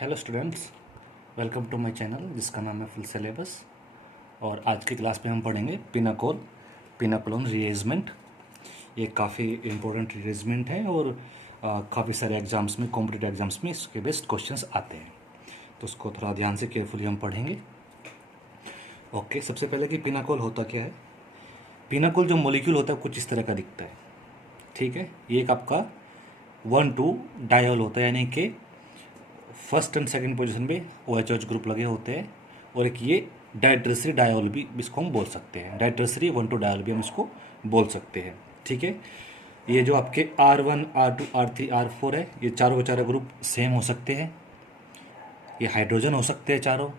Hello students, welcome to my channel जिसका नाम है फुल सिलेबस। और आज की क्लास में हम पढ़ेंगे पिनाकोलोन रीअरेंजमेंट। ये काफ़ी इम्पोर्टेंट रीअरेंजमेंट है और काफ़ी सारे एग्जाम्स में, कॉम्पिटिटिव एग्जाम्स में इसके बेस्ट क्वेश्चंस आते हैं, तो उसको थोड़ा ध्यान से केयरफुली हम पढ़ेंगे। ओके, सबसे पहले कि पिनाकोल होता क्या है। पिनाकोल जो मॉलिक्यूल होता है कुछ इस तरह का दिखता है, ठीक है। ये एक आपका 1,2 डायोल होता है, यानी कि फर्स्ट एंड सेकंड पोजीशन पे OH ग्रुप लगे होते हैं। और एक ये डाइट्रसरी डायोल भी इसको हम बोल सकते हैं, डाइट्रसरी 1,2 डायोल भी हम इसको बोल सकते हैं, ठीक है। ये जो आपके R1 R2 R3 R4 है, ये चारों के चारों ग्रुप सेम हो सकते हैं। ये हाइड्रोजन हो सकते हैं चारों,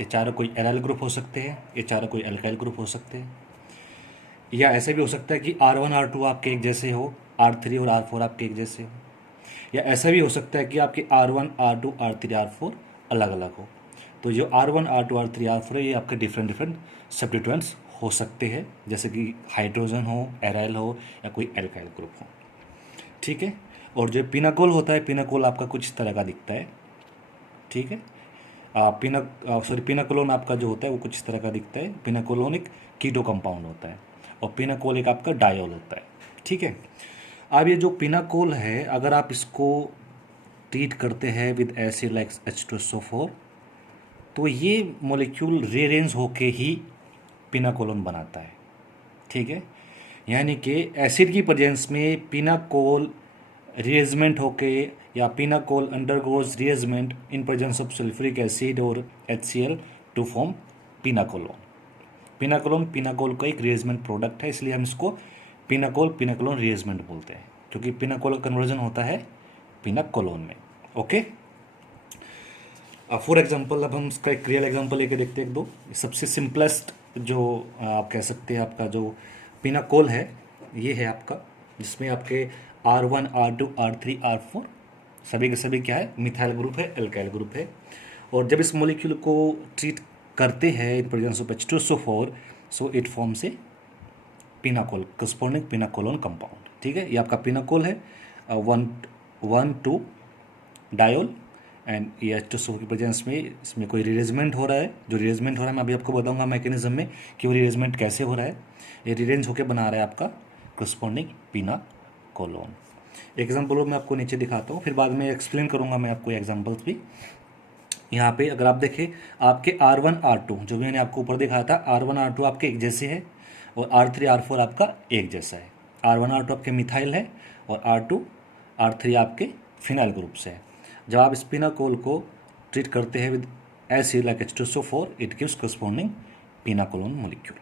ये चारों कोई एराइल ग्रुप हो सकते हैं, ये चारों कोई एल्काइल ग्रुप हो सकते हैं। या ऐसे भी हो सकता है कि R1 R2 आपके एक जैसे हो, R3 और R4 आपके एक जैसे हो। या ऐसा भी हो सकता है कि आपके R1 R2 R3 R4 अलग अलग हो। तो जो R1 R2 R3 R4 है, ये आपके डिफरेंट सब्स्टिट्यूएंट्स हो सकते हैं, जैसे कि हाइड्रोजन हो, एराइल हो या कोई एल्काइल ग्रुप हो, ठीक है। और जो पिनाकोल होता है, पिनाकोल आपका कुछ इस तरह का दिखता है, ठीक है। पिनाकोलोन आपका जो होता है वो कुछ इस तरह का दिखता है। पिनाकोलोन एक कीटो कंपाउंड होता है और पिनाकोल एक आपका डायोल होता है, ठीक है। अब ये जो पिनाकोल है, अगर आप इसको ट्रीट करते हैं विद एसिड लाइक H2SO4, तो ये मॉलिक्यूल रीअरेंज होके ही पिनाकोलोन बनाता है, ठीक है। यानी कि एसिड की प्रेजेंस में पिनाकोल रीअरेंजमेंट होके, या pinacol undergoes rearrangement in presence of sulphuric acid और HCl टू फॉर्म पिनाकोलोन। पिनाकोल का एक रीअरेंजमेंट प्रोडक्ट है, इसलिए हम इसको पिनाकोलोन रीअरेंजमेंट बोलते हैं, क्योंकि पिनाकोल का कन्वर्जन होता है पिनाकोलोन में। ओके, फॉर एग्जांपल अब हम इसका एक रियल एग्जांपल लेके देखते हैं एक दो। सबसे सिंपलेस्ट जो आप कह सकते हैं आपका जो पिनाकोल है, ये है आपका, जिसमें आपके R1 R2 R3 R4 सभी के सभी क्या है, मिथाइल ग्रुप है, एल्काइल ग्रुप है। और जब इस मॉलिक्यूल को ट्रीट करते हैं in presence of H2SO4, so it form से पिनाकोल, करस्पॉन्डिंग पिनाकोलोन कंपाउंड, ठीक है। ये आपका पिनाकोल है, 1,2 डायोल। एंड ये H2SO4 की प्रेजेंस में इसमें कोई रीअरेंजमेंट हो रहा है। जो रीअरेंजमेंट हो रहा है मैं अभी आपको बताऊंगा मैकेनिज्म में कि वो रीअरेंजमेंट कैसे हो रहा है। ये रीअरेंज होकर बना रहा है आपका करस्पॉन्डिंग पिनाकोलोन। एग्जाम्पल मैं आपको नीचे दिखाता हूँ, फिर बाद में एक्सप्लेन करूँगा मैं आपको एग्जाम्पल्स भी। यहाँ पे अगर आप देखें, आपके R1 R2 जो भी मैंने आपको ऊपर दिखाया था, R1 R2 आपके एक जैसे है और R3 R4 आपका एक जैसा है। R1 R2 आपके मिथाइल है और R2 R3 आपके फिनाइल ग्रुप से है। जब आप इस पिनाकोल को ट्रीट करते हैं with acid like H2SO4, it gives corresponding pinacolone molecule.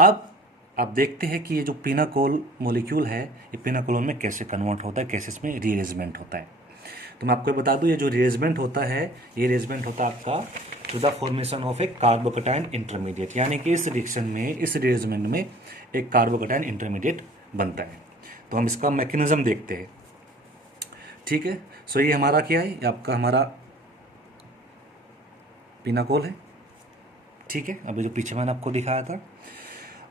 अब आप देखते हैं कि ये जो पिनाकोल मॉलिक्यूल है, ये पिनाकोलोन में कैसे कन्वर्ट होता है, कैसे इसमें रीअरेंजमेंट होता है। तो मैं आपको बता दूं, ये जो रीअरेंजमेंट होता है, ये रीअरेंजमेंट होता है आपका to the formation of a carbocation intermediate, यानी कि इस रिएक्शन में, इस रीअरेंजमेंट में एक कार्बोकेटायन इंटरमीडिएट बनता है। तो हम इसका मैकेनिज्म देखते हैं, ठीक है। सो ये हमारा क्या है, ये आपका हमारा पिनाकोल है, ठीक है। अभी जो पीछे मैंने आपको दिखाया था,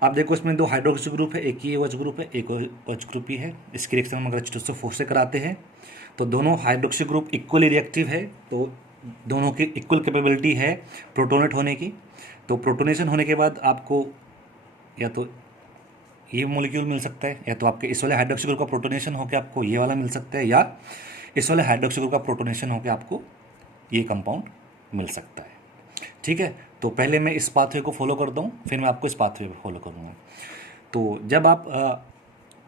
आप देखो इसमें दो हाइड्रोक्सी ग्रुप है, एक ही OH ग्रुप है, एक OH ग्रुप ही है। इसकी रिएक्शन हम अगर H2SO4 से कराते हैं तो दोनों हाइड्रोक्सी ग्रुप इक्वली रिएक्टिव है, तो दोनों की इक्वल कैपेबिलिटी है प्रोटोनेट होने की। तो प्रोटोनेशन होने के बाद आपको या तो ये मॉलिक्यूल मिल सकता है, या तो आपके इस वाले हाइड्रोक्सी ग्रुप का प्रोटोनेशन होकर आपको ये वाला मिल सकता है, या इस वाले हाइड्रोक्सी ग्रुप का प्रोटोनेशन होकर आपको ये कंपाउंड मिल सकता है, ठीक है। तो पहले मैं इस पाथवे को फॉलो करता हूँ, फिर मैं आपको इस पाथवे को फॉलो करूँगा। तो जब आप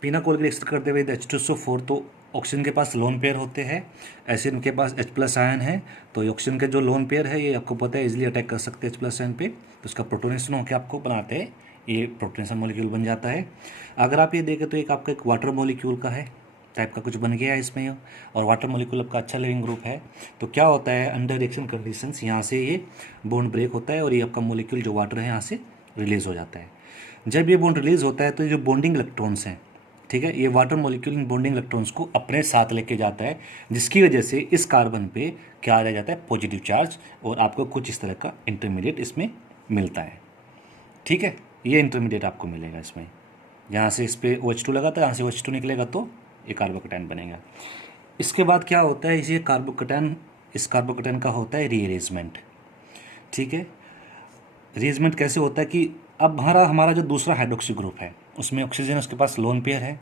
पिनाकोल की रिएक्शन करते हुए H2SO4, तो ऑक्सीजन के पास लोन पेयर होते हैं, एसिड के पास H+ आयन है। तो ऑक्सीजन के जो लोन पेयर है, ये आपको पता है इजीली अटैक कर सकते हैं H+ आयन पे, तो उसका प्रोटोनेशन होकर आपको बनाते हैं, ये प्रोटोनेशन मॉलिक्यूल बन जाता है। अगर आप ये देखें तो एक आपका एक वाटर मॉलिक्यूल का है टाइप का कुछ बन गया है इसमें, और वाटर मॉलिक्यूल आपका अच्छा लिविंग ग्रुप है। तो क्या होता है, अंडर रिएक्शन कंडीशंस यहाँ से ये बॉन्ड ब्रेक होता है और ये आपका मॉलिक्यूल जो वाटर है यहाँ से रिलीज हो जाता है। जब ये बॉन्ड रिलीज होता है तो ये जो बॉन्डिंग इलेक्ट्रॉन्स हैं, ठीक है, ये water molecule in bonding electrons को अपने साथ लेके जाता है, जिसकी वजह से इस कार्बन पे क्या रह जाता है, पॉजिटिव चार्ज, और आपको कुछ इस तरह का इंटरमीडिएट इसमें मिलता है, ठीक है। ये इंटरमीडिएट आपको मिलेगा इसमें, यहाँ से इस पर OH2 लगा था, यहाँ से OH2 निकलेगा तो ये कार्बोकेटायन बनेगा। इसके बाद क्या होता है, इसे कार्बोकेटायन इस कार्बोकेटायन का होता है रीअरेंजमेंट। ठीक है, रीअरेंजमेंट कैसे होता है कि अब हमारा जो दूसरा हाइड्रोक्सी ग्रुप है उसमें ऑक्सीजन उसके पास लोन पेयर है,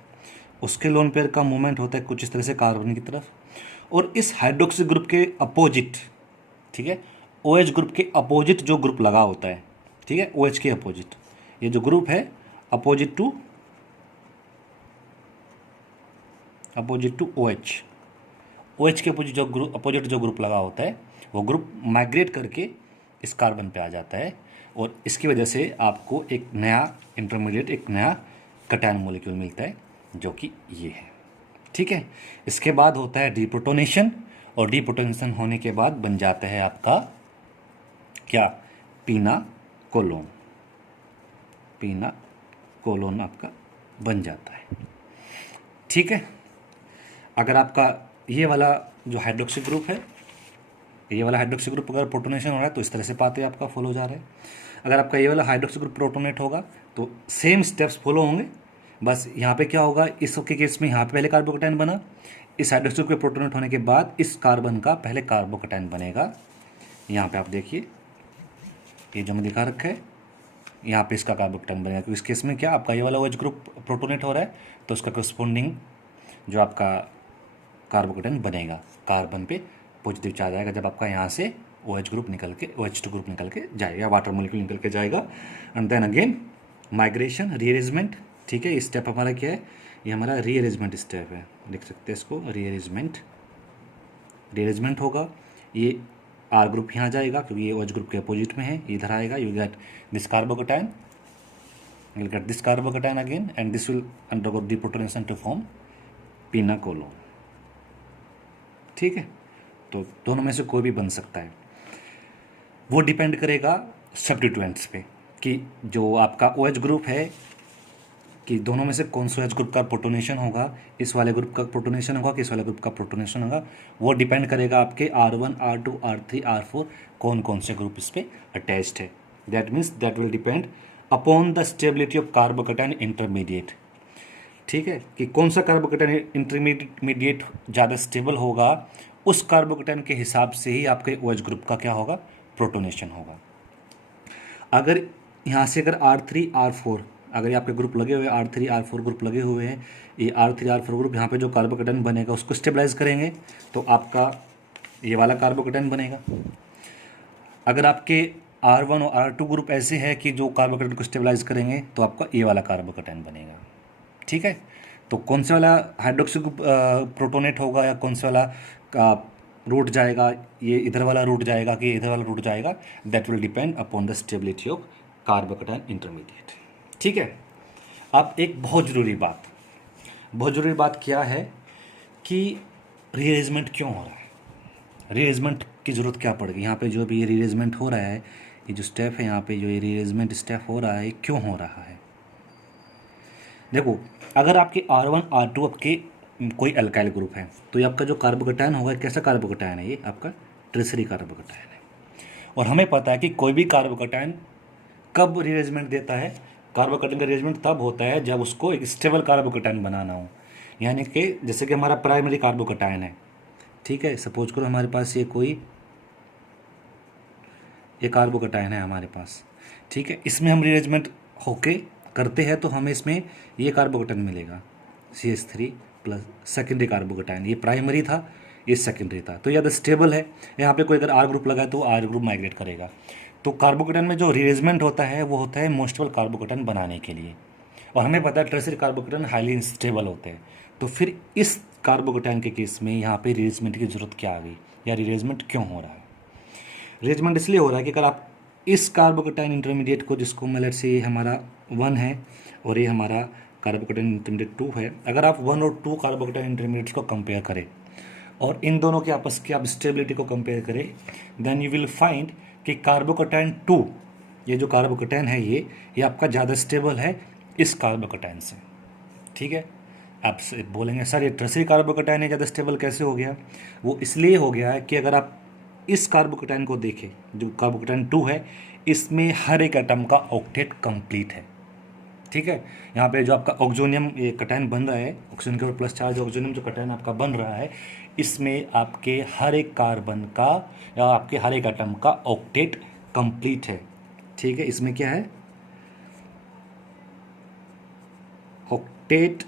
उसके लोन पेयर का मूवमेंट होता है कुछ इस तरह से कार्बन की तरफ, और इस हाइड्रोक्सी ग्रुप के अपोजिट, ठीक है, OH ग्रुप के अपोजिट जो ग्रुप लगा होता है, ठीक है, OH के अपोजिट, ये जो ग्रुप है अपोजिट टू OH के अपोजिट जो ग्रुप लगा होता है वो ग्रुप माइग्रेट करके इस कार्बन पे आ जाता है, और इसकी वजह से आपको एक नया इंटरमीडिएट, एक नया कटायन मॉलिक्यूल मिलता है जो कि ये है। ठीक है, इसके बाद होता है डीप्रोटोनेशन, और डीप्रोटोनेशन होने के बाद बन जाता है आपका क्या, पीनाकोलोन। पीनाकोलोन आपका बन जाता है। ठीक है, अगर आपका ये वाला जो हाइड्रोक्सी ग्रुप है, ये वाला हाइड्रोक्सी ग्रुप अगर प्रोटोनेशन हो रहा है तो इस तरह से पाते आपका फॉलो जा रहा है। अगर आपका ये वाला हाइड्रोक्सी ग्रुप प्रोटोनेट होगा तो सेम स्टेप्स फॉलो होंगे, बस यहाँ पे क्या होगा, इस के केस में यहाँ पे पहले कार्बोकेटायन बना, इस हाइड्रोक्सी ग्रुप के प्रोटोनेट होने के बाद इस कार्बन का पहले कार्बोकेटायन बनेगा। यहाँ पे आप देखिए, ये जो मैं दिखा रखा है, यहाँ पे इसका कार्बोकेटायन बनेगा, क्योंकि इस केस में क्या आपका ये वाला OH ग्रुप प्रोटोनेट हो रहा है तो उसका करस्पॉन्डिंग जो आपका कार्बोकेटायन बनेगा कार्बन पे पॉजिटिव चार्ज आएगा जब आपका यहाँ से OH ग्रुप निकल के, OH2 ग्रुप निकल के जाएगा, वाटर मॉलिक्यूल निकल के जाएगा, and then again migration, rearrangement. ठीक है, स्टेप हमारा क्या है, ये हमारा रीअरेंजमेंट स्टेप है, लिख सकते हैं इसको रीअरेंजमेंट होगा। ये R ग्रुप यहाँ जाएगा क्योंकि ये OH ग्रुप के अपोजिट में है, इधर आएगा, you get this carbocation, you'll get this carbocation again and this will undergo deprotonation to form pinacolon। ठीक है, तो दोनों में से कोई भी बन सकता है, वो डिपेंड करेगा सब्स्टिट्यूएंट्स पे कि जो आपका OH ग्रुप है कि दोनों में से कौन सा OH ग्रुप का प्रोटोनेशन होगा, इस वाले ग्रुप का प्रोटोनेशन होगा कि इस वाले ग्रुप का प्रोटोनेशन होगा, वो डिपेंड करेगा आपके R1 R2 R3 R4 कौन कौन से ग्रुप इस पर अटैच्ड है। That means that will depend upon the stability of carbocation intermediate. ठीक है, कि कौन सा कार्बोकेटायन इंटरमीडिएट ज़्यादा स्टेबल होगा, उस कार्बोकेटायन के हिसाब से ही आपके OH ग्रुप का क्या होगा, प्रोटोनेशन होगा। अगर यहाँ से अगर R3 R4 अगर आपके ग्रुप लगे हुए R3 R4 ग्रुप लगे हुए हैं, ये R3 R4 ग्रुप यहाँ पे जो कार्बोकेटायन बनेगा उसको स्टेबलाइज करेंगे तो आपका ये वाला कार्बोकेटायन बनेगा। अगर आपके R1 और R2 ग्रुप ऐसे है कि जो कार्बोकेटायन को स्टेबलाइज करेंगे तो आपका ये वाला कार्बोकेटायन बनेगा। ठीक है, तो कौन से वाला हाइड्रोक्सी ग्रुप प्रोटोनेट होगा या कौन से वाला रूट जाएगा, ये इधर वाला रूट जाएगा कि इधर वाला रूट जाएगा, that will depend upon the stability of carbocation intermediate. ठीक है, अब एक बहुत ज़रूरी बात क्या है कि रीअरेंजमेंट क्यों हो रहा है, रीअरेंजमेंट की ज़रूरत क्या पड़ गई। यहाँ पे जो भी रीअरेंजमेंट हो रहा है, ये जो स्टेप है यहाँ पे जो ये रीअरेंजमेंट स्टेप हो रहा है, क्यों हो रहा है। देखो, अगर आपके R1 R2 आपके कोई अल्काइल ग्रुप है तो ये आपका जो कार्बोकेटायन होगा, कैसा कार्बोकेटायन है, ये आपका ट्रिसरी कार्बोकेटायन है। और हमें पता है कि कोई भी कार्बोकेटायन कब रीअरेंजमेंट देता है, कार्बोकेटायन का रीअरेंजमेंट तब होता है जब उसको एक स्टेबल कार्बोकेटायन बनाना हो, यानी कि जैसे कि हमारा प्राइमरी कार्बोकेटायन है। ठीक है, सपोज करो हमारे पास ये कार्बोकेटायन है हमारे पास, ठीक है, इसमें हम रीअरेंजमेंट होके करते हैं तो हमें इसमें ये कार्बोकेटायन मिलेगा CH3 प्लस सेकेंडरी कार्बोकेटायन, ये प्राइमरी था, ये सेकेंडरी था, तो ज़्यादा स्टेबल है। यहाँ पे कोई अगर R ग्रुप लगा तो R ग्रुप माइग्रेट करेगा। तो कार्बोकेटायन में जो रीअरेंजमेंट होता है वो होता है मोस्ट स्टेबल कार्बोकेटायन बनाने के लिए, और हमें पता है टर्शियरी कार्बोकेटायन हाईली अनस्टेबल होते हैं। तो फिर इस कार्बोकेटायन के केस में यहाँ पे रीअरेंजमेंट की ज़रूरत क्या आ गई, या रीअरेंजमेंट क्यों हो रहा है। रीअरेंजमेंट इसलिए हो रहा है कि अगर आप इस कार्बोकेटायन इंटरमीडिएट को, जिसको मैं लेट्स से ये हमारा 1 है और ये हमारा कार्बोकेटायन इंटरमीडिएट 2 है, अगर आप 1 और 2 कार्बोकेटायन इंटरमीडिएट्स को कंपेयर करें और इन दोनों के आपस की आप स्टेबिलिटी को कंपेयर करें, देन यू विल फाइंड कि कार्बोकेटायन 2, ये जो कार्बोकेटायन है ये आपका ज़्यादा स्टेबल है इस कार्बोकेटायन से। ठीक है, आप बोलेंगे सर ये टर्शियरी कार्बोकेटायन है, ज़्यादा स्टेबल कैसे हो गया। वो इसलिए हो गया है कि अगर आप इस कार्बोकेटायन को देखें, जो कार्बोकेटायन 2 है, इसमें हर एक एटम का ऑक्टेट कंप्लीट है। ठीक है, यहाँ पे जो आपका ऑक्सोनियम ये कटायन बन रहा है, ऑक्सीजन के ऊपर प्लस चार्ज ऑक्सोनियम जो कटायन आपका बन रहा है, इसमें आपके हर एक कार्बन का या आपके हर एक एटम का ऑक्टेट कंप्लीट है। ठीक है, इसमें क्या है, octet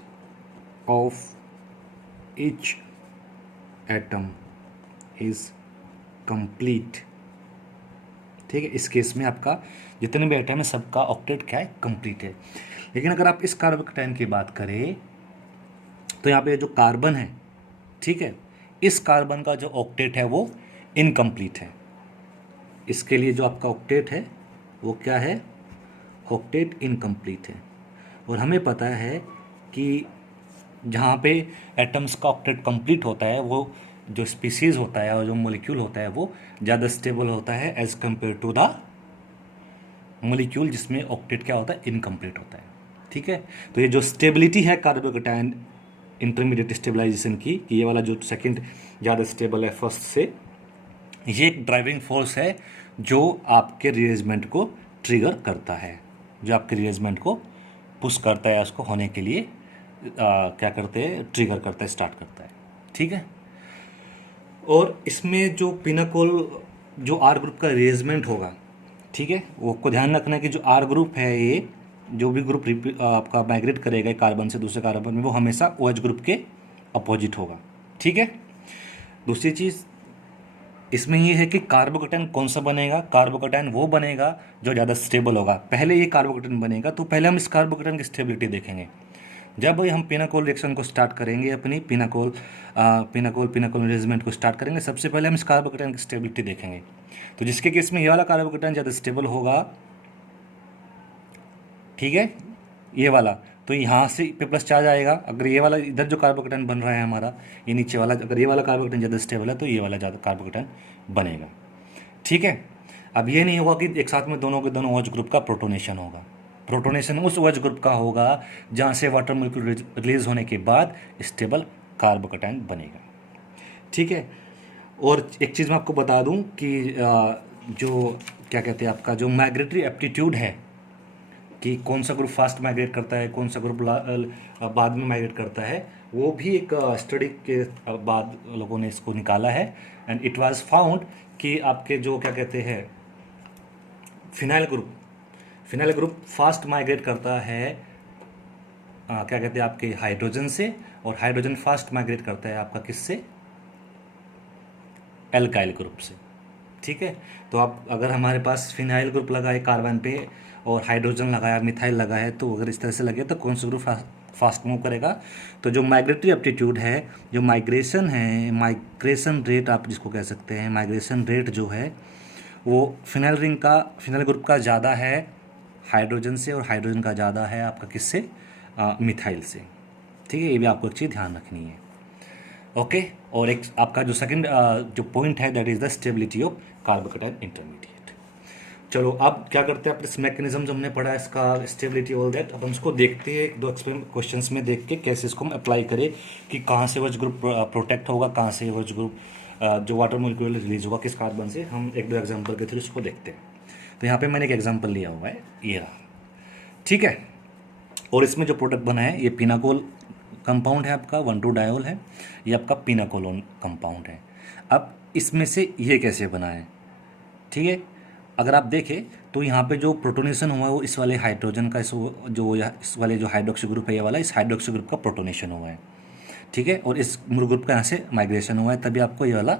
of each atom is complete. ठीक है, इस केस में आपका जितने भी एटम है सबका ऑक्टेट क्या है, कंप्लीट है। लेकिन अगर आप इस कार्बोकेटाइन की बात करें तो यहाँ पे जो कार्बन है, ठीक है, इस कार्बन का जो ऑक्टेट है वो इनकम्प्लीट है। इसके लिए जो आपका ऑक्टेट है वो क्या है, ऑक्टेट इनकम्प्लीट है। और हमें पता है कि जहाँ पे एटम्स का ऑक्टेट कंप्लीट होता है वो जो स्पीसीज होता है और जो मोलिक्यूल होता है वो ज़्यादा स्टेबल होता है as compare to the molecule जिसमें ऑक्टेट क्या होता है, इनकम्प्लीट होता है। ठीक है, तो ये जो स्टेबिलिटी है कार्बोकेटाइन इंटरमीडिएट स्टेबलाइजेशन की, कि ये वाला जो सेकंड ज़्यादा स्टेबल है फर्स्ट से, ये एक ड्राइविंग फोर्स है जो आपके रीअरेंजमेंट को ट्रिगर करता है, जो आपके रीअरेंजमेंट को पुश करता है, उसको होने के लिए क्या करते हैं, ट्रिगर करता है, स्टार्ट करता है। ठीक है, और इसमें जो पिनाकोल जो आर ग्रुप का रीअरेंजमेंट होगा, ठीक है, वो को ध्यान रखना है कि जो आर ग्रुप है, ये जो भी ग्रुप आपका माइग्रेट करेगा कार्बन से दूसरे कार्बन में, वो हमेशा ओ एच ग्रुप के अपोजिट होगा। ठीक है, दूसरी चीज़ इसमें ये है कि कार्बोकेटाइन कौन सा बनेगा, कार्बोकेटाइन वो बनेगा जो ज़्यादा स्टेबल होगा। पहले ये कार्बोकेटाइन बनेगा तो पहले हम इस कार्बोकेटाइन की स्टेबिलिटी देखेंगे। जब हम पिनाकोल रिएक्शन को स्टार्ट करेंगे, अपनी पिनाकोल अरेंजमेंट को स्टार्ट करेंगे, सबसे पहले हम इस कार्बोकेटाइन की स्टेबिलिटी देखेंगे। तो जिसके केस में ये वाला कार्बोकेटाइन ज़्यादा स्टेबल होगा, ठीक है, ये वाला, तो यहाँ से पे प्लस चार्ज आएगा। अगर ये वाला इधर जो कार्बोकेटाइन बन रहा है हमारा, ये नीचे वाला, अगर ये वाला कार्बोकेटाइन ज़्यादा स्टेबल है तो ये वाला ज़्यादा कार्बोकेटाइन बनेगा। ठीक है, अब ये नहीं होगा कि एक साथ में दोनों के दोनों OH ग्रुप का प्रोटोनेशन होगा। प्रोटोनेशन उस OH ग्रुप का होगा जहाँ से वाटर मॉलिक्यूल रिलीज होने के बाद स्टेबल कार्बोकेटाइन बनेगा। ठीक है, और एक चीज़ मैं आपको बता दूं कि जो क्या कहते हैं, आपका जो माइग्रेटरी एप्टीट्यूड है कि कौन सा ग्रुप फास्ट माइग्रेट करता है, कौन सा ग्रुप बाद में माइग्रेट करता है, वो भी एक स्टडी के बाद लोगों ने इसको निकाला है। एंड इट वाज फाउंड कि आपके जो क्या कहते हैं फिनाइल ग्रुप फास्ट माइग्रेट करता है क्या कहते हैं आपके हाइड्रोजन से, और हाइड्रोजन फास्ट माइग्रेट करता है आपका किससे, एल्काइल ग्रुप से। ठीक है, तो आप अगर हमारे पास फिनाइल ग्रुप लगा है कार्बन पे और हाइड्रोजन लगाया, मिथाइल लगा है, तो अगर इस तरह से लगे तो कौन सा ग्रुप फास्ट मूव करेगा। तो जो माइग्रेटरी एप्टीट्यूड है, जो माइग्रेशन है, माइग्रेशन रेट आप जिसको कह सकते हैं, माइग्रेशन रेट जो है वो फिनाइल ग्रुप का ज़्यादा है हाइड्रोजन से, और हाइड्रोजन का ज़्यादा है आपका किससे, मिथाइल से। ठीक है, ये भी आपको एक चीज़ ध्यान रखनी है। ओके, और एक आपका जो सेकंड जो पॉइंट है that is the stability of carbocation intermediate. चलो अब क्या करते हैं, अपने इस मैकेनिज्म जो हमने पढ़ा इसका स्टेबिलिटी ऑल दैट, अब हम इसको देखते हैं एक दो क्वेश्चंस में देख के कैसे इसको हम अप्लाई करें कि कहाँ से OH ग्रुप प्रोटेक्ट होगा, कहाँ से OH ग्रुप जो वाटर मॉलिक्यूल रिलीज होगा किस कार्बन से। हम एक दो एग्जाम्पल के थ्रू इसको देखते हैं। तो यहाँ पे मैंने एक एग्जाम्पल लिया हुआ है, ये रहा। ठीक है, और इसमें जो प्रोडक्ट बना है ये पिनाकोल कंपाउंड है आपका, 1,2-डायोल है, ये आपका पिनाकोलोन कंपाउंड है। अब इसमें से ये कैसे बना है, ठीक है, अगर आप देखें तो यहाँ पे जो प्रोटोनेशन हुआ है वो इस वाले हाइड्रोजन का इस वाले जो हाइड्रोक्सी ग्रुप है ये वाला, इस हाइड्रोक्सी ग्रुप का प्रोटोनेशन हुआ है। ठीक है, और इस ग्रुप का यहाँ से माइग्रेशन हुआ है, तभी आपको ये वाला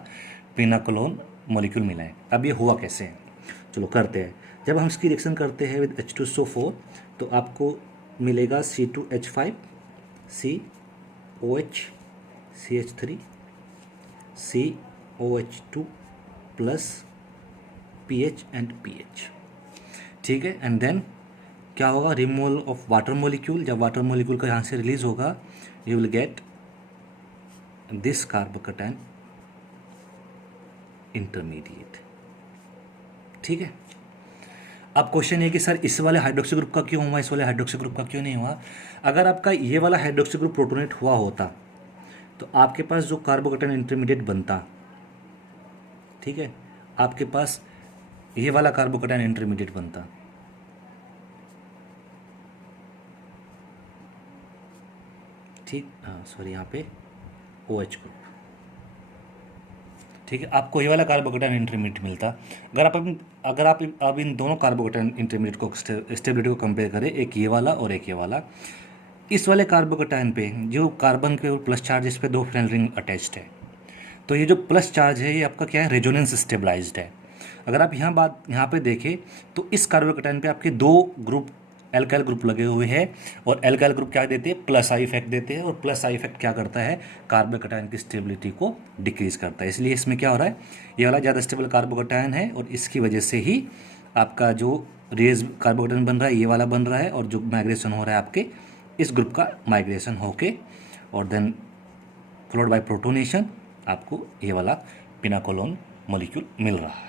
पिनाकोलोन मॉलिक्यूल मिला है। अब ये हुआ कैसे है, चलो करते हैं। जब हम इसकी रिएक्शन करते हैं विद H2SO4 तो आपको मिलेगा C2H5 COH CH3 COH2 plus pH and pH। ठीक है, एंड देन क्या होगा, रिमूवल ऑफ वाटर मॉलिक्यूल। जब वाटर मॉलिक्यूल का यहाँ से रिलीज होगा you will get this carbocation intermediate. ठीक है, अब क्वेश्चन है कि सर इस वाले हाइड्रोक्सी ग्रुप का क्यों हुआ, इस वाले हाइड्रोक्सी ग्रुप का क्यों नहीं हुआ। अगर आपका ये वाला हाइड्रोक्सी ग्रुप प्रोटोनेट हुआ होता तो आपके पास जो कार्बोकेटाइन इंटरमीडिएट बनता, ठीक है, आपके पास ये वाला कार्बोकेटाइन इंटरमीडिएट बनता। ठीक, हाँ सॉरी, यहाँ पे OH ग्रुप, ठीक है, आपको ये वाला कार्बोकेटायन इंटरमीडिएट मिलता। अगर आप अब इन दोनों कार्बोकेटायन इंटरमीडिएट को स्टेबिलिटी को कंपेयर करें, एक ये वाला और एक ये वाला, इस वाले कार्बोकेटायन पे जो कार्बन के प्लस चार्ज, इस पे दो फिनाइल रिंग अटैच्ड है, तो ये जो प्लस चार्ज है ये आपका क्या है, रेजोनेंस स्टेबलाइज्ड है। अगर आप यहाँ पे देखें तो इस कार्बोकेटायन पे आपके दो ग्रुप एल्काइल ग्रुप लगे हुए हैं, और एल्काइल ग्रुप क्या देते हैं, प्लस आई इफेक्ट देते हैं, और प्लस आई इफेक्ट क्या करता है, कार्बोकेटायन की स्टेबिलिटी को डिक्रीज करता है। इसलिए इसमें क्या हो रहा है, ये वाला ज़्यादा स्टेबल कार्बोकेटायन है, और इसकी वजह से ही आपका जो रेज कार्बोकेटायन बन रहा है ये वाला बन रहा है, और जो माइग्रेशन हो रहा है आपके इस ग्रुप का माइग्रेशन होके और देन फॉलोड बाय प्रोटोनेशन आपको ये वाला पिनाकोलोन मॉलिक्यूल मिल रहा है।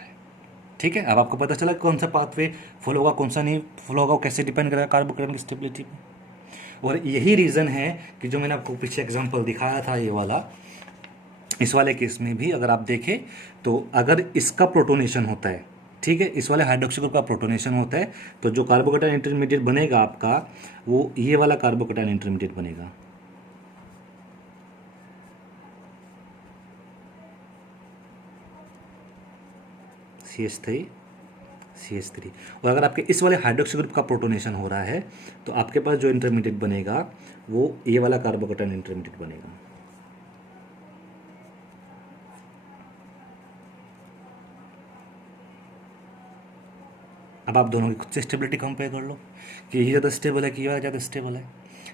ठीक है, अब आपको पता चला कौन सा पाथवे फॉलो होगा, कौन सा नहीं फॉलो होगा, कैसे डिपेंड करेगा कार्बोकेटायन की स्टेबिलिटी पे। और यही रीज़न है कि जो मैंने आपको पीछे एग्जांपल दिखाया था ये वाला, इस वाले केस में भी अगर आप देखें तो अगर इसका प्रोटोनेशन होता है, ठीक है, इस वाले हाइड्रोक्सी ग्रुप का प्रोटोनेशन होता है, तो जो कार्बोकेटायन इंटरमीडिएट बनेगा आपका वो ये वाला कार्बोकेटायन इंटरमीडिएट बनेगा। CH3 और अगर आपके इस वाले हाइड्रोक्सी ग्रुप का प्रोटोनेशन हो रहा है तो आपके पास जो इंटरमीडिएट बनेगा वो ये वाला कार्बोकेटायन इंटरमीडिएट बनेगा। अब आप दोनों की खुद से स्टेबिलिटी कंपेयर कर लो कि ये ज़्यादा स्टेबल है कि ये वाला ज़्यादा स्टेबल है।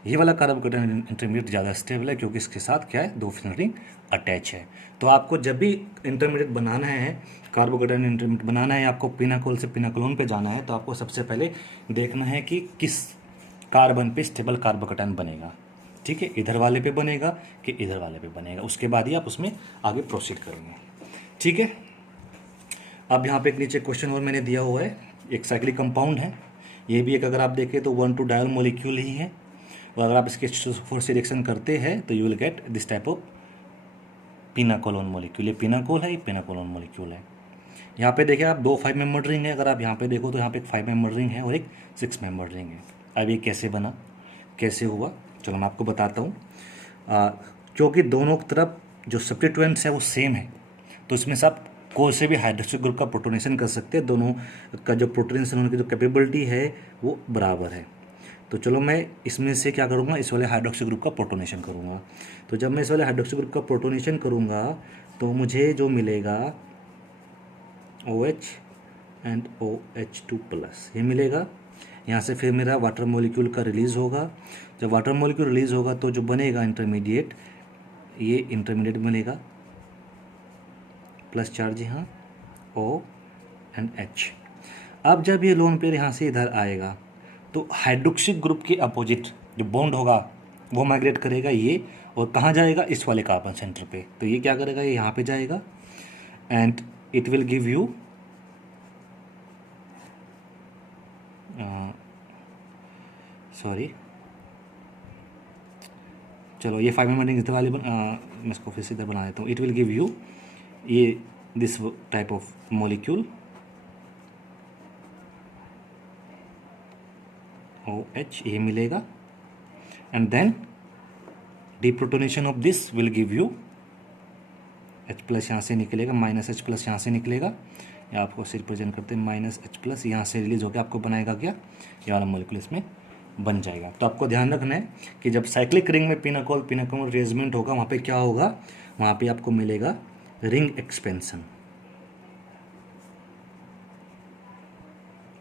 ये वाला कार्बोकेटायन इंटरमीडिएट ज़्यादा स्टेबल है क्योंकि इसके साथ क्या है, दो फिनाइल रिंग अटैच है। तो आपको जब भी इंटरमीडिएट बनाना है, कार्बोकेटायन इंटरमीडिएट बनाना है, आपको पिनाकोल से पिनाकोलोन पे जाना है, तो आपको सबसे पहले देखना है कि किस कार्बन पे स्टेबल कार्बोकेटायन बनेगा। ठीक है, इधर वाले पे बनेगा कि इधर वाले पे बनेगा, उसके बाद ही आप उसमें आगे प्रोसीड करेंगे। ठीक है, अब यहाँ पे एक नीचे क्वेश्चन और मैंने दिया हुआ है, एक साइक्लिक कंपाउंड है, ये भी एक अगर आप देखें तो 1,2 डायल मॉलिक्यूल ही है, और अगर आप इसके H2SO4 से रिएक्शन करते हैं तो you will get this type of pinacolone molecule. ये पिनाकोल है, ये पिनाकोलोन मॉलिक्यूल है। यहाँ पे देखिए आप दो 5 मेंबर रिंग है, अगर आप यहाँ पे देखो तो यहाँ पे एक 5 मेंबर रिंग है और एक 6 मेंबर रिंग है। अब ये कैसे बना, कैसे हुआ, चलो मैं आपको बताता हूँ। क्योंकि दोनों तरफ जो सब्स्टिट्यूएंट्स है वो सेम है, तो इसमें से आप कोई से भी हाइड्रोक्सी ग्रुप का प्रोटोनेशन कर सकते हैं, दोनों का जो प्रोटोनेशन होने की जो कैपेबिलिटी है वो बराबर है। तो चलो मैं इसमें से क्या करूँगा, इस वाले हाइड्रोक्सी ग्रुप का प्रोटोनेशन करूँगा। तो जब मैं इस वाले हाइड्रोक्सी ग्रुप का प्रोटोनेशन करूँगा तो मुझे जो मिलेगा OH एंड OH2+, ये मिलेगा। यहाँ से फिर मेरा वाटर मॉलिक्यूल का रिलीज़ होगा। जब वाटर मॉलिक्यूल रिलीज़ होगा तो जो बनेगा इंटरमीडिएट, ये इंटरमीडिएट बनेगा, प्लस चार्ज यहाँ O एंड H। अब जब ये लोन पेयर यहाँ से इधर आएगा तो हाइड्रोक्सी ग्रुप के अपोजिट जो बॉन्ड होगा वो माइग्रेट करेगा ये, और कहाँ जाएगा, इस वाले कार्बन सेंटर पे। तो ये क्या करेगा, ये यहाँ पे जाएगा and it will give you sorry, चलो ये 5 मेंबर रिंग इधर वाले मैं इसको फिर से इधर बना देता हूँ। इट विल गिव यू ये this type of molecule OH, ये मिलेगा, and then deprotonation of this will give you H+ यहाँ से निकलेगा, -H+ यहाँ से निकलेगा, या आपको से रिप्रेजेंट करते हैं -H+, यहाँ से रिलीज होकर आपको बनाएगा क्या, ये वाला मॉलिक्यूल इसमें बन जाएगा। तो आपको ध्यान रखना है कि जब साइक्लिक रिंग में पिनाकोल रिअरेंजमेंट होगा वहाँ पे क्या होगा, वहाँ पे आपको मिलेगा रिंग एक्सपेंशन।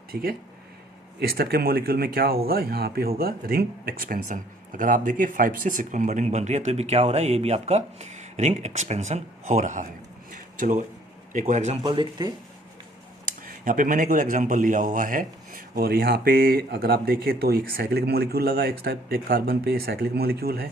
ठीक है, इस टाइप के मॉलिक्यूल में क्या होगा, यहाँ पे होगा रिंग एक्सपेंशन। अगर आप देखिए 5 से 6 मेंबर रिंग बन रही है तो ये भी क्या हो रहा है, ये भी आपका रिंग एक्सपेंशन हो रहा है। चलो एक और एग्जांपल देखते हैं। यहाँ पे मैंने एक और एग्जांपल लिया हुआ है, और यहाँ पे अगर आप देखें तो एक साइक्लिक मॉलिक्यूल लगा, एक कार्बन पे साइक्लिक मॉलिक्यूल है,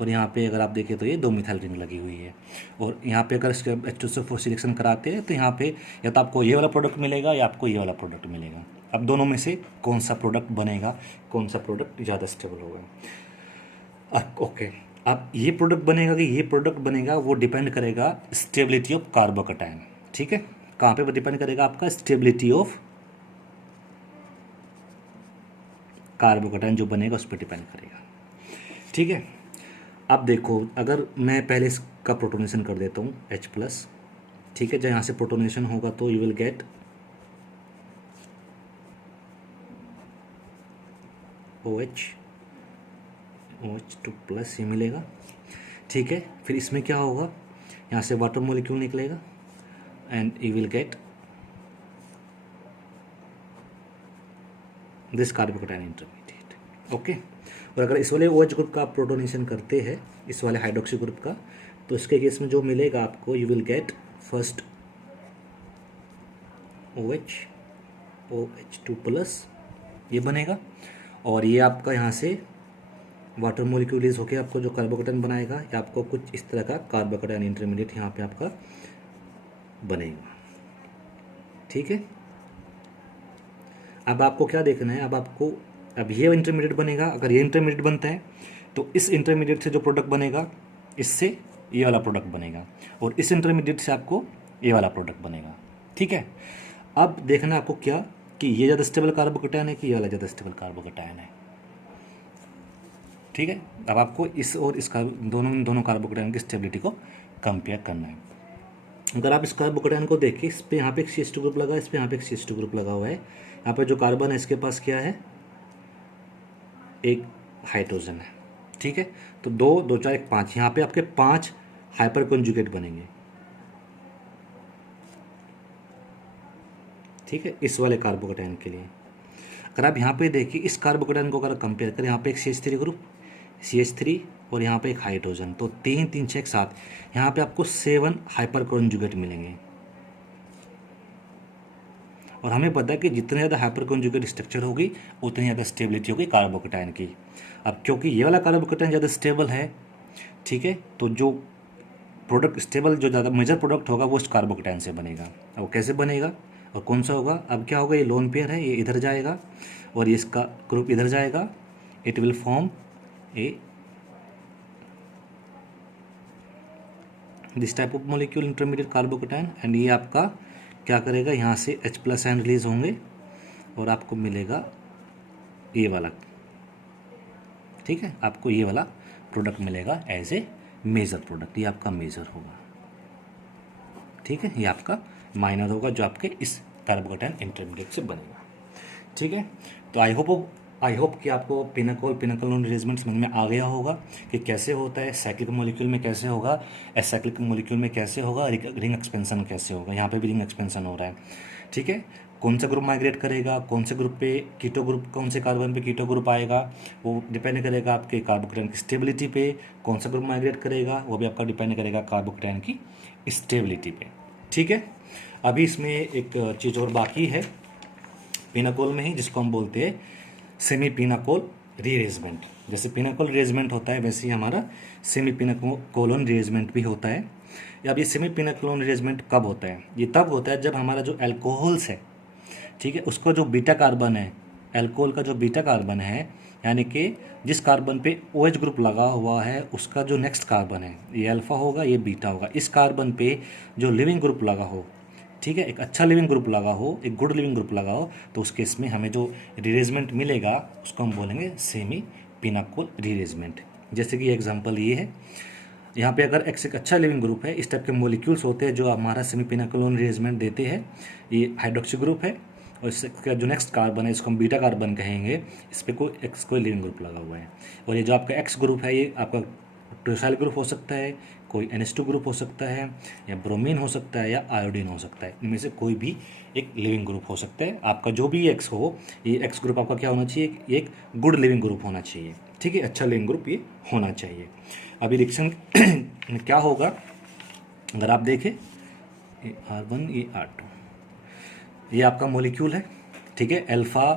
और यहाँ पे अगर आप देखें तो ये 2 मिथाइल रिंग लगी हुई है। और यहाँ पे अगर इसके H2SO4 सिलेक्शन कराते हैं तो यहाँ पे या तो आपको ये वाला प्रोडक्ट मिलेगा या आपको ये वाला प्रोडक्ट मिलेगा। अब दोनों में से कौन सा प्रोडक्ट बनेगा, कौन सा प्रोडक्ट ज़्यादा स्टेबल होगा। ओके, अब ये प्रोडक्ट बनेगा कि ये प्रोडक्ट बनेगा, वो डिपेंड करेगा स्टेबिलिटी ऑफ कार्बोकेटायन। ठीक है, कहाँ पे डिपेंड करेगा आपका, स्टेबिलिटी ऑफ कार्बोकेटायन जो बनेगा उस पर डिपेंड करेगा। ठीक है, अब देखो अगर मैं पहले इसका प्रोटोनेशन कर देता हूँ H+, ठीक है। जब यहाँ से प्रोटोनेशन होगा तो यू विल गेट OH2+ ये मिलेगा, ठीक है। फिर इसमें क्या होगा, यहाँ से वाटर मॉलिक्यूल निकलेगा and you will get this carbocation intermediate, okay. और अगर इस वाले OH ग्रुप का आप प्रोटोनेशन करते हैं, इस वाले हाइड्रोक्सी ग्रुप का, तो इसके केस में जो मिलेगा आपको, you will get first OH2+ ये बनेगा, और ये आपका यहाँ से वाटर मॉलिक्यूल रिलीज होकर आपको जो कार्बोकेटायन बनाएगा, या आपको कुछ इस तरह का कार्बोकेटायन इंटरमीडिएट यहाँ पे आपका बनेगा, ठीक है। अब आपको क्या देखना है, अब ये इंटरमीडिएट बनेगा। अगर ये इंटरमीडिएट बनता है तो इस इंटरमीडिएट से जो प्रोडक्ट बनेगा, इससे ये वाला प्रोडक्ट बनेगा, और इस इंटरमीडिएट से आपको ये वाला प्रोडक्ट बनेगा, ठीक है। अब देखना आपको क्या, कि ये ज़्यादा स्टेबल कार्बोकेटायन है कि ये वाला ज़्यादा स्टेबल कार्बोकेटायन है, ठीक है। अब आपको इस और इस दोनों कार्बोकेटायन की स्टेबिलिटी को कंपेयर करना है। अगर आप इस कार्बोकेटायन को देखिए, इस पे यहाँ पे एक CH2 ग्रुप लगा है, इस पे यहाँ पे एक CH2 ग्रुप लगा हुआ है। यहाँ पे जो कार्बन है इसके पास क्या है, एक हाइड्रोजन है, ठीक है। तो 2 2 4 1 5, यहाँ पे आपके 5 हाइपर कॉन्जुगेट बनेंगे, ठीक है, इस वाले कार्बोकेटायन के लिए। अगर आप यहाँ पे देखिए, इस कार्बोकेटायन को अगर कंपेयर करें, यहाँ पे एक CH3 ग्रुप, CH3 और यहाँ पे एक हाइड्रोजन, तो 3 3 6 7, यहाँ पे आपको 7 हाइपर कॉन्जुगेट मिलेंगे। और हमें पता है कि जितने ज़्यादा हाइपर कॉन्जुगेट स्ट्रक्चर होगी, उतनी ज़्यादा स्टेबिलिटी होगी कार्बोकेटायन की। अब क्योंकि ये वाला कार्बोकेटायन ज़्यादा स्टेबल है, ठीक है, तो जो प्रोडक्ट स्टेबल, जो ज़्यादा मेजर प्रोडक्ट होगा वो इस कार्बोकेटायन से बनेगा। अब वो कैसे बनेगा और कौन सा होगा, अब क्या होगा, ये लोन पेयर है, ये इधर जाएगा और ये इसका ग्रुप इधर जाएगा, it will form this type of molecule intermediate carbocation, and ये आपका क्या करेगा, यहाँ से H+ आयन रिलीज होंगे और आपको मिलेगा ये वाला, ठीक है, आपको ये वाला प्रोडक्ट मिलेगा एज ए मेजर प्रोडक्ट। ये आपका मेजर होगा, ठीक है, ये आपका माइनर होगा जो आपके इस कार्बोकेटायन इंटरमीडिएट से बनेगा, ठीक है। तो आई होप कि आपको पिनाकोल लोन रिलीजमेंट समझ में आ गया होगा कि कैसे होता है, साइक्लिक मॉलिक्यूल में कैसे होगा, एसाइक्लिक मॉलिक्यूल में कैसे होगा, रिंग एक्सपेंशन कैसे होगा। यहाँ पे भी रिंग एक्सपेंशन हो रहा है, ठीक है। कौन सा ग्रुप माइग्रेट करेगा, कौन से ग्रुप पे कीटो ग्रुप, कौन से कार्बन पे कीटो ग्रुप आएगा, वो डिपेंड करेगा आपके कार्बोकेटायन की स्टेबिलिटी पे। कौन सा ग्रुप माइग्रेट करेगा वो भी आपका डिपेंड करेगा कार्बोकेटायन की स्टेबिलिटी पे, ठीक है। अभी इसमें एक चीज़ और बाकी है पिनाकोल में ही, जिसको हम बोलते हैं सेमी पिनाकोल रीअरेंजमेंट। जैसे पिनाकोल रीअरेंजमेंट होता है, वैसे ही हमारा सेमी पिनाकोलोन रीअरेंजमेंट भी होता है। अब ये सेमी पिनाकोलोन रीअरेंजमेंट कब होता है, ये तब होता है जब हमारा जो अल्कोहल्स है, ठीक है, उसका जो बीटा कार्बन है, अल्कोहल का जो बीटा कार्बन है, यानी कि जिस कार्बन पे OH ग्रुप लगा हुआ है, उसका जो नेक्स्ट कार्बन है, ये अल्फा होगा, ये बीटा होगा। इस कार्बन पे जो लिविंग ग्रुप लगा हो, ठीक है, एक अच्छा लिविंग ग्रुप लगा हो, एक गुड लिविंग ग्रुप लगा हो, तो उस केस में हमें जो रीअरेंजमेंट मिलेगा उसको हम बोलेंगे सेमी पिनाकोल रीअरेंजमेंट। जैसे कि एग्जांपल ये है, यहाँ पे अगर एक अच्छा लिविंग ग्रुप है, इस टाइप के मॉलिक्यूल्स होते हैं जो हमारा सेमी पिनाकोलोन रीअरेंजमेंट देते हैं। ये हाइड्रोक्सी ग्रुप है और इसका जो नेक्स्ट कार्बन है, इसको हम बीटा कार्बन कहेंगे, इस पर कोई लिविंग ग्रुप लगा हुआ है। और ये जो आपका एक्स ग्रुप है, ये आपका टोसाइल ग्रुप हो सकता है, कोई NH2 ग्रुप हो सकता है, या ब्रोमीन हो सकता है, या आयोडीन हो सकता है। इनमें से कोई भी एक लिविंग ग्रुप हो सकता है। आपका जो भी एक्स हो, ये एक्स ग्रुप आपका क्या होना चाहिए, ये एक गुड लिविंग ग्रुप होना चाहिए, ठीक है, अच्छा लिविंग ग्रुप ये होना चाहिए। अभी रिएक्शन में क्या होगा, अगर आप देखें, ये R1 ये R2, ये आपका मॉलिक्यूल है, ठीक है, अल्फा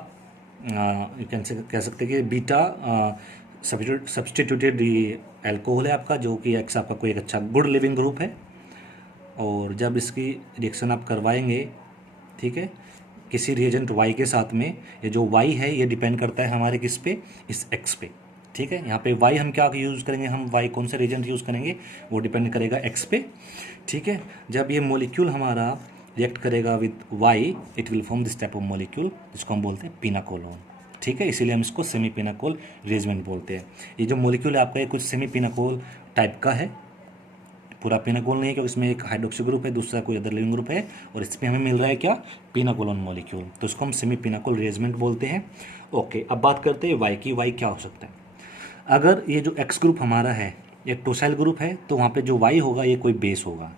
कह सकते हैं कि बीटा सब्सटीट्यूटेड अल्कोहल है आपका, जो कि एक्स आपका कोई एक अच्छा गुड लिविंग ग्रुप है। और जब इसकी रिएक्शन आप करवाएंगे, ठीक है, किसी रिएजेंट Y के साथ में, ये जो Y है ये डिपेंड करता है हमारे किस पे, इस X पे, ठीक है। यहाँ पे Y हम क्या यूज़ करेंगे, हम Y कौन सा रिएजेंट यूज़ करेंगे, वो डिपेंड करेगा X पे, ठीक है। जब ये मॉलिक्यूल हमारा रिएक्ट करेगा with Y, it will form this type of molecule, जिसको हम बोलते हैं पिनाकोलोन, ठीक है। इसीलिए हम इसको सेमी पिनाकोल रीअरेंजमेंट बोलते हैं। ये जो मॉलिक्यूल है आपका, ये कुछ सेमी पिनाकोल टाइप का है, पूरा पिनाकोल नहीं है क्योंकि इसमें एक हाइड्रोक्सी ग्रुप है, दूसरा कोई अदर लिविंग ग्रुप है, और इसमें हमें मिल रहा है क्या, पिनाकोल मॉलिक्यूल, तो इसको हम सेमी पिनाकोल रीअरेंजमेंट बोलते हैं। ओके, अब बात करते हैं वाई की। वाई क्या हो सकता है? अगर ये जो एक्स ग्रुप हमारा है ये टोसाइल ग्रुप है, तो वहाँ पे जो वाई होगा ये कोई बेस होगा,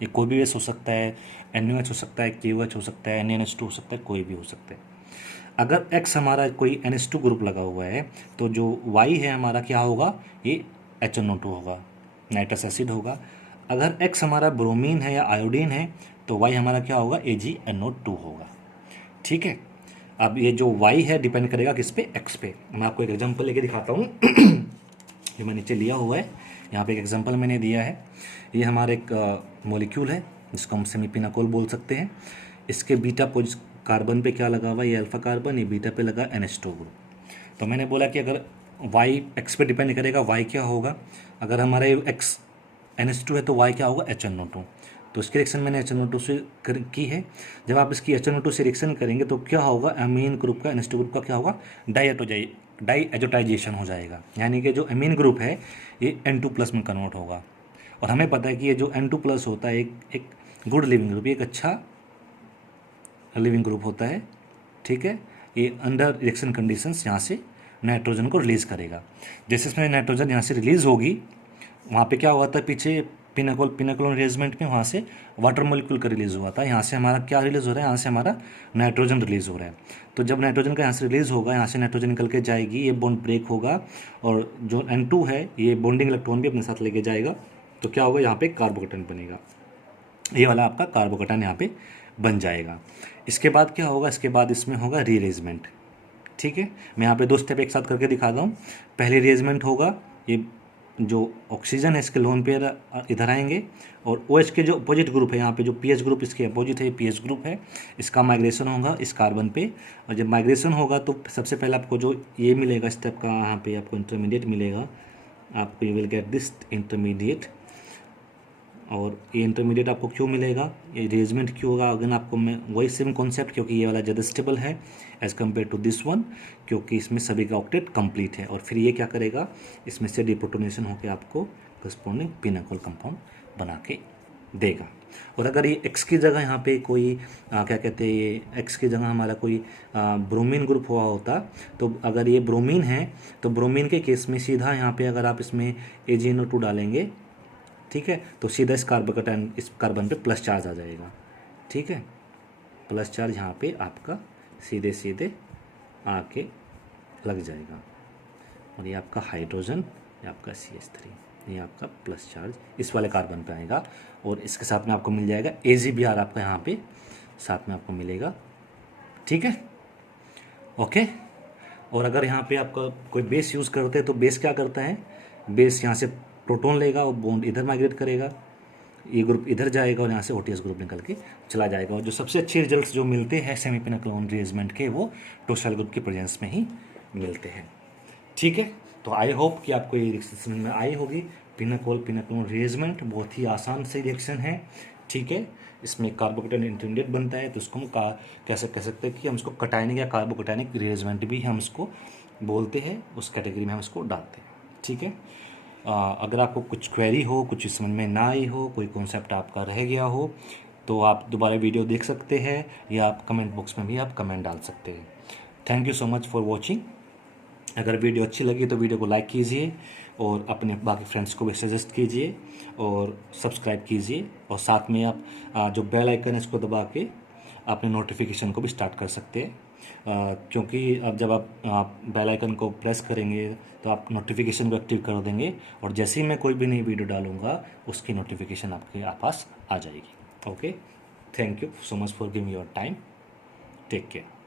ये कोई भी बेस हो सकता है, NaOH हो सकता है, KOH हो सकता है, NaNH2 हो सकता है, कोई भी हो सकता है। अगर X हमारा कोई NH2 ग्रुप लगा हुआ है तो जो Y है हमारा क्या होगा, ये HNO2 होगा, नाइट्रस एसिड होगा। अगर X हमारा ब्रोमीन है या आयोडीन है तो Y हमारा क्या होगा, AgNO2 होगा। ठीक है, अब ये जो Y है डिपेंड करेगा किस पे, X पे। मैं आपको एक एग्जांपल लेके दिखाता हूँ जो मैं नीचे लिया हुआ है, यहाँ पे एक एग्जांपल मैंने दिया है। ये हमारा एक मॉलिक्यूल है जिसको हम सेमी पिनाकोल बोल सकते हैं। इसके बीटा कार्बन पे क्या लगा हुआ है, ये अल्फा कार्बन, ये बीटा पे लगा NH2 ग्रुप। तो मैंने बोला कि अगर Y X पे डिपेंड करेगा, Y क्या होगा, अगर हमारा X NH2 है तो Y क्या होगा, HNO2। तो इसकी रिएक्शन मैंने HNO2 से की है। जब आप इसकी HNO2 से रिएक्शन करेंगे तो क्या होगा, अमीन ग्रुप का NH2 ग्रुप का क्या होगा, डाईएजोटाइजेशन हो जाएगा, यानी कि जो अमीन ग्रुप है ये N2+ में कन्वर्ट होगा। और हमें पता है कि ये जो N2+ होता है एक गुड लिविंग ग्रुप, ये एक अच्छा लिविंग ग्रुप होता है। ठीक है, ये अंडर रिएक्शन कंडीशंस यहाँ से नाइट्रोजन को रिलीज़ करेगा। जैसे इसमें नाइट्रोजन यहाँ से रिलीज़ होगी, वहाँ पे क्या हुआ था पीछे पिनाकोल रीअरेंजमेंट में, वहाँ से वाटर मॉलिक्यूल का रिलीज़ हुआ था। यहाँ से हमारा क्या रिलीज़ हो रहा है, यहाँ से हमारा नाइट्रोजन रिलीज़ हो रहा है। तो जब नाइट्रोजन का यहाँ से रिलीज़ होगा, यहाँ से नाइट्रोजन निकल के जाएगी, ये बॉन्ड ब्रेक होगा और जो N2 है ये बॉन्डिंग इलेक्ट्रॉन भी अपने साथ लेके जाएगा। तो क्या होगा, यहाँ पे कार्बोकेटायन बनेगा, ये वाला आपका कार्बोकेटायन यहाँ पे बन जाएगा। इसके बाद क्या होगा, इसके बाद इसमें होगा रीअरेंजमेंट। ठीक है, मैं यहाँ पे 2 स्टेप एक साथ करके दिखाता हूँ। पहले रीअरेंजमेंट होगा, ये जो ऑक्सीजन है इसके लोन पेयर इधर आएंगे और OH के जो अपोजिट ग्रुप है, यहाँ पे जो पीएच ग्रुप इसके अपोजिट है, ये पीएच ग्रुप है, इसका माइग्रेशन होगा इस कार्बन पे। और जब माइग्रेशन होगा तो सबसे पहले आपको जो ये मिलेगा स्टेप का, यहाँ पे आपको इंटरमीडिएट मिलेगा, आपको you will get this intermediate. और ये इंटरमीडिएट आपको क्यों मिलेगा, ये रीअरेंजमेंट क्यों होगा, अगेन आपको मैं वही सेम कॉन्सेप्ट, क्योंकि ये वाला ज़्यादा स्टेबल है as compare to this one, क्योंकि इसमें सभी का ऑक्टेट कंप्लीट है। और फिर ये क्या करेगा, इसमें से डिप्रोटोनेशन होकर आपको करस्पॉन्डिंग पिनाकोल कंपाउंड बना के देगा। और अगर ये X की जगह यहाँ पे कोई क्या कहते हैं, ये X की जगह हमारा कोई ब्रोमीन ग्रुप हुआ होता, तो अगर ये ब्रोमीन है तो ब्रोमीन के केस में सीधा यहाँ पे अगर आप इसमें AgNO2 डालेंगे, ठीक है, तो सीधा इस कार्बोकेटायन, इस कार्बन पे प्लस चार्ज आ जाएगा। ठीक है, प्लस चार्ज यहाँ पे आपका सीधे सीधे आके लग जाएगा और ये आपका हाइड्रोजन, ये आपका CH3, ये आपका प्लस चार्ज इस वाले कार्बन पे आएगा। और इसके साथ में आपको मिल जाएगा AgBr, आपका यहाँ पे साथ में आपको मिलेगा। ठीक है, ओके। और अगर यहाँ पे आपका कोई बेस यूज़ करते हैं तो बेस क्या करता है, बेस यहाँ से प्रोटॉन लेगा और बॉन्ड इधर माइग्रेट करेगा, ये ग्रुप इधर जाएगा और यहाँ से OTS ग्रुप निकल के चला जाएगा। और जो सबसे अच्छे रिजल्ट्स जो मिलते हैं सेमी पिनाकोल रीअरेंजमेंट के, वो टोसाइल ग्रुप की प्रेजेंस में ही मिलते हैं। ठीक है, तो आई होप कि आपको ये रिएक्शन समझ में आई होगी। पिनाकोल रीअरेंजमेंट बहुत ही आसान से रिएक्शन है। ठीक है, इसमें कार्बोकेटायन इंटरमीडिएट बनता है, तो उसको हम कैसे कह सकते हैं कि हम इसको कटायनिक या कार्बोकेटायनिक रीअरेंजमेंट भी हम इसको बोलते हैं, उस कैटेगरी में हम इसको डालते हैं। ठीक है, अगर आपको कुछ क्वेरी हो, कुछ समझ में ना आई हो, कोई कॉन्सेप्ट आपका रह गया हो, तो आप दोबारा वीडियो देख सकते हैं या आप कमेंट बॉक्स में भी आप कमेंट डाल सकते हैं। Thank you so much for watching. अगर वीडियो अच्छी लगी तो वीडियो को लाइक कीजिए और अपने बाकी फ्रेंड्स को भी सजेस्ट कीजिए और सब्सक्राइब कीजिए। और साथ में आप जो बेल आइकन है इसको दबा के अपने नोटिफिकेशन को भी स्टार्ट कर सकते हैं, क्योंकि अब जब आप बेल आइकन को प्रेस करेंगे तो आप नोटिफिकेशन को एक्टिव कर देंगे और जैसे ही मैं कोई भी नई वीडियो डालूंगा उसकी नोटिफिकेशन आपके पास आ जाएगी। Okay, thank you so much for giving your time. Take care.